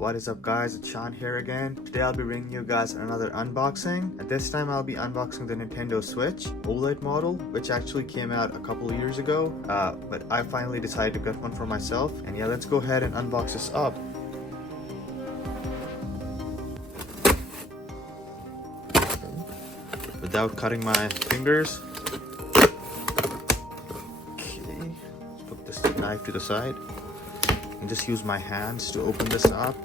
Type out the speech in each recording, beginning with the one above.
What is up guys, it's Sean here again. Today I'll be bringing you guys another unboxing, and this time I'll be unboxing the Nintendo Switch OLED model, which actually came out a couple of years ago, but I finally decided to get one for myself. And yeah, let's go ahead and unbox this up. Without cutting my fingers. Okay, let's put this knife to the side and just use my hands to open this up.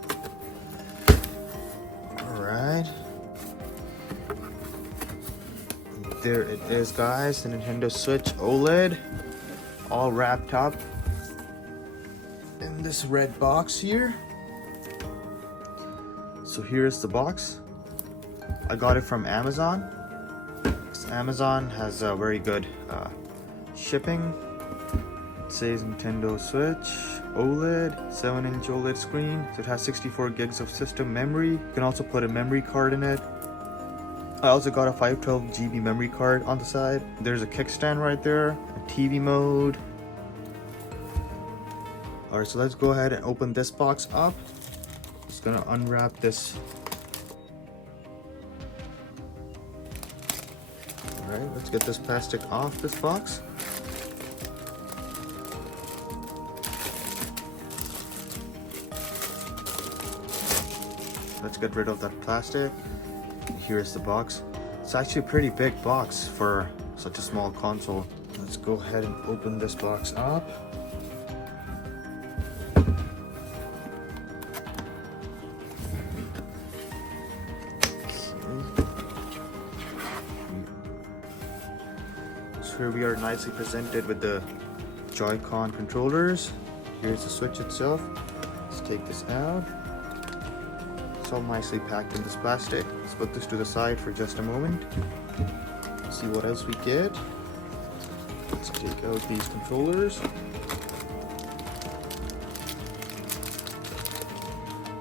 Alright, there it is guys, the Nintendo Switch OLED, all wrapped up in this red box here. So here's the box. I got it from Amazon. Amazon has a very good shipping. It says Nintendo Switch OLED, 7-inch OLED screen. So it has 64 gigs of system memory. You can also put a memory card in it. I also got a 512 GB memory card on the side. There's a kickstand right there, a TV mode. Alright, so let's go ahead and open this box up. Just gonna unwrap this. Alright, let's get this plastic off this box. Let's get rid of that plastic. Here's the box. It's actually a pretty big box for such a small console. Let's go ahead and open this box up. So here we are nicely presented with the Joy-Con controllers. Here's the Switch itself. Let's take this out. It's all nicely packed in this plastic. Let's put this to the side for just a moment. See what else we get. Let's take out these controllers.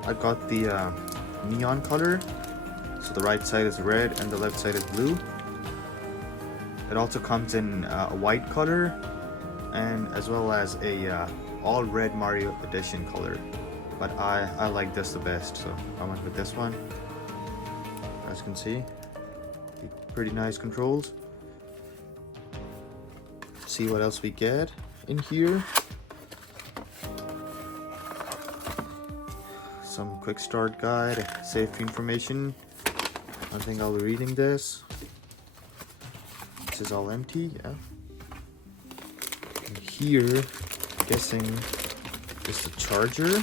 I got the neon color. So the right side is red and the left side is blue. It also comes in a white color and as well as a all red Mario edition color. But I like this the best, so I went with this one. As you can see, pretty nice controls. See what else we get in here. Some quick start guide, safety information. I think I'll be reading this. This is all empty, yeah. And here, I'm guessing, is the charger.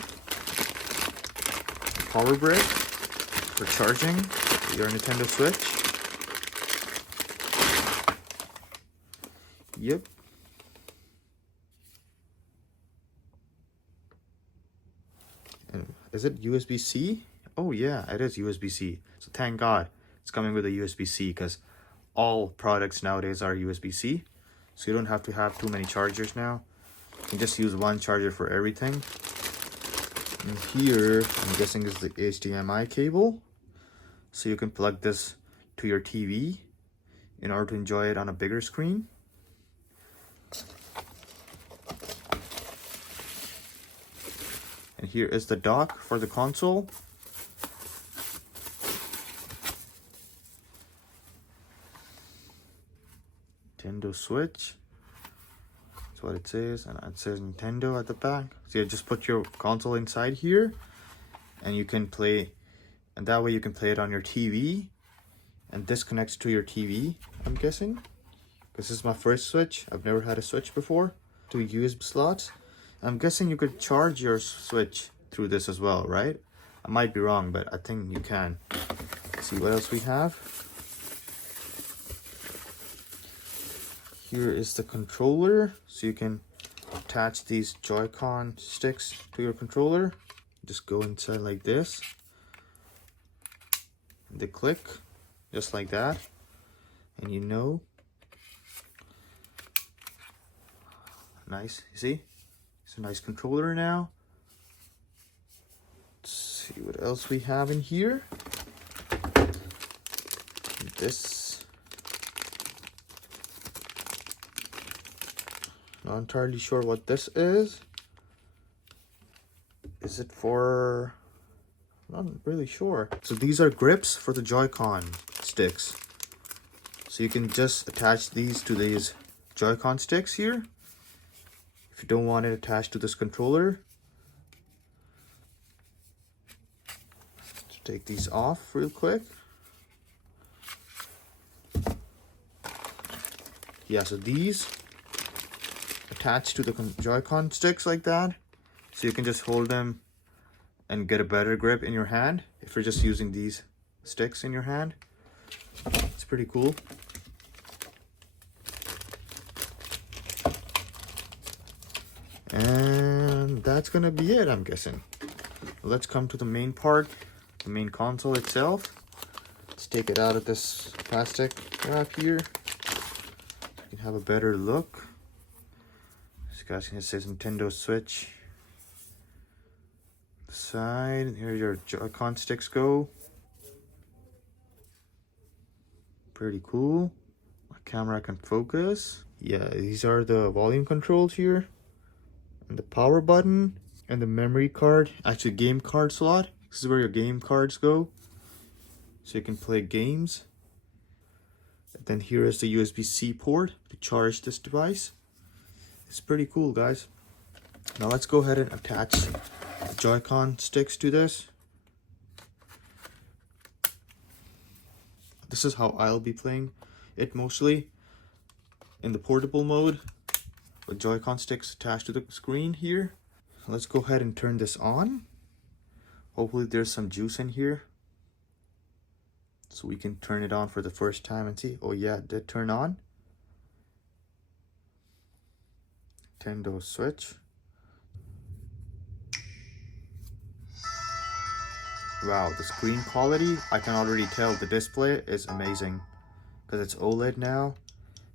Power brick for charging your Nintendo Switch. Yep. And is it USB-C? Oh yeah, it is USB-C. So thank God it's coming with a USB-C, because all products nowadays are USB-C. So you don't have to have too many chargers now. You can just use one charger for everything. And here, I'm guessing is the HDMI cable. So you can plug this to your TV in order to enjoy it on a bigger screen. And here is the dock for the console. Nintendo Switch. That's what it says, and it says Nintendo at the back. So you just put your console inside here and you can play, and that way you can play it on your TV, and this connects to your TV, I'm guessing. This is my first Switch. I've never had a Switch before. Two USB slots. I'm guessing you could charge your Switch through this as well, right? I might be wrong, but I think you can. Let's see what else we have. Here is the controller, so you can attach these Joy-Con sticks to your controller. Just go inside like this. They click just like that, and you know. Nice, you see? It's a nice controller now. Let's see what else we have in here. This. Not entirely sure what this is. Is it for not really sure. So these are grips for the Joy-Con sticks. So you can just attach these to these Joy-Con sticks here. If you don't want it attached to this controller. Let's take these off real quick. Yeah, so these attach to the Joy-Con sticks like that. So you can just hold them and get a better grip in your hand if you're just using these sticks in your hand. It's pretty cool. And that's gonna be it, I'm guessing. Let's come to the main part, the main console itself. Let's take it out of this plastic wrap here. You can have a better look. As you guys can see, it says Nintendo Switch. The side, here your Joy-Con sticks go. Pretty cool. My camera can focus. Yeah, these are the volume controls here. And the power button and the memory card, actually game card slot. This is where your game cards go, so you can play games. And then here is the USB-C port to charge this device. It's pretty cool, guys. Now let's go ahead and attach the Joy-Con sticks to this. This is how I'll be playing it mostly, in the portable mode, with Joy-Con sticks attached to the screen here. Let's go ahead and turn this on. Hopefully there's some juice in here, so we can turn it on for the first time and see. Oh yeah, it did turn on. Nintendo Switch. Wow, the screen quality, I can already tell the display is amazing because it's OLED now,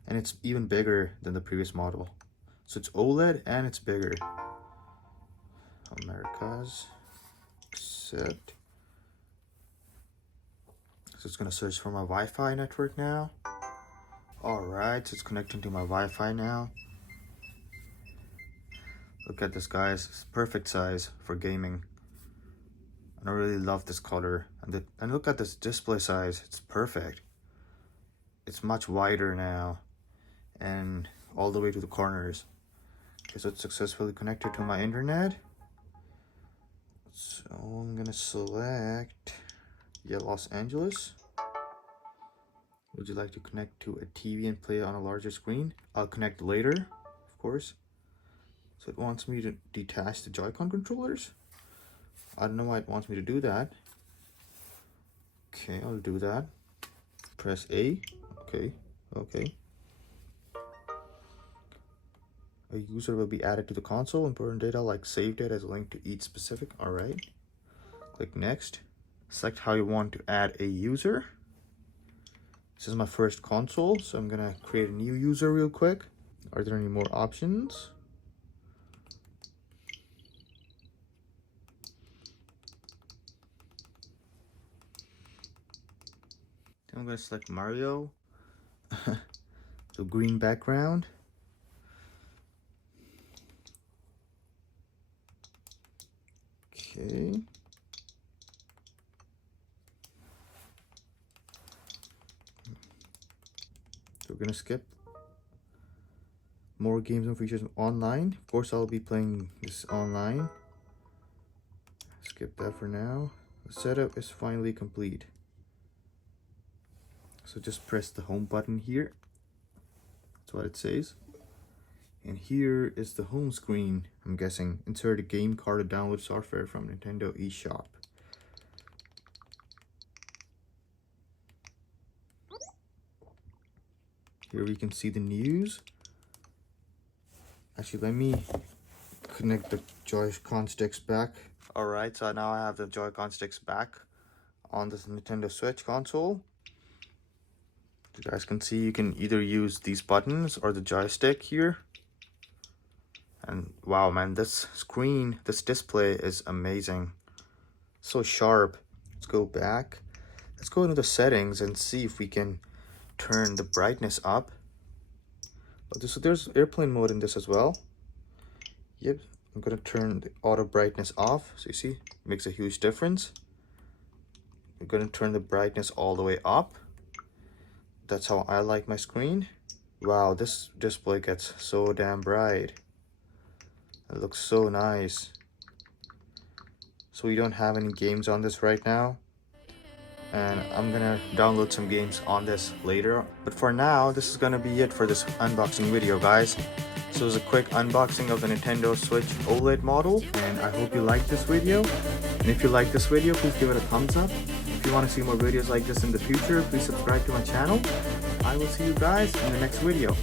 and it's even bigger than the previous model. So it's OLED and it's bigger. Americas. Accept. So it's gonna search for my Wi-Fi network now. Alright, so it's connecting to my Wi-Fi now. Look at this, guys. It's perfect size for gaming. And I really love this color. And look at this display size. It's perfect. It's much wider now. And all the way to the corners. Okay, so it's successfully connected to my internet. So I'm gonna select, yeah, Los Angeles. Would you like to connect to a TV and play on a larger screen? I'll connect later, of course. So it wants me to detach the Joy-Con controllers. I don't know why it wants me to do that. Okay, I'll do that. Press A. Okay, okay. A user will be added to the console. Important data like save data is linked to each specific. Alright. Click next. Select how you want to add a user. This is my first console, so I'm gonna create a new user real quick. Are there any more options? I'm gonna select Mario. The green background. Okay. So we're gonna skip more games and features online. Of course, I'll be playing this online. Skip that for now. The setup is finally complete. So just press the home button here. That's what it says. And here is the home screen, I'm guessing. Insert a game card to download software from Nintendo eShop. Here we can see the news. Actually, let me connect the Joy-Con sticks back. Alright, so now I have the Joy-Con sticks back on this Nintendo Switch console. You guys can see you can either use these buttons or the joystick here. And wow, man, this screen, this display is amazing. So sharp. Let's go back. Let's go into the settings and see if we can turn the brightness up. So there's airplane mode in this as well. Yep, I'm gonna turn the auto brightness off. So you see, it makes a huge difference. We're gonna turn the brightness all the way up. That's how I like my screen. Wow, this display gets so damn bright. It looks so nice. So we don't have any games on this right now, and I'm gonna download some games on this later. But for now, this is gonna be it for this unboxing video, guys. So it was a quick unboxing of the Nintendo Switch OLED model, and I hope you liked this video. And if you like this video, please give it a thumbs up. If you want to see more videos like this in the future, please subscribe to my channel. I will see you guys in the next video.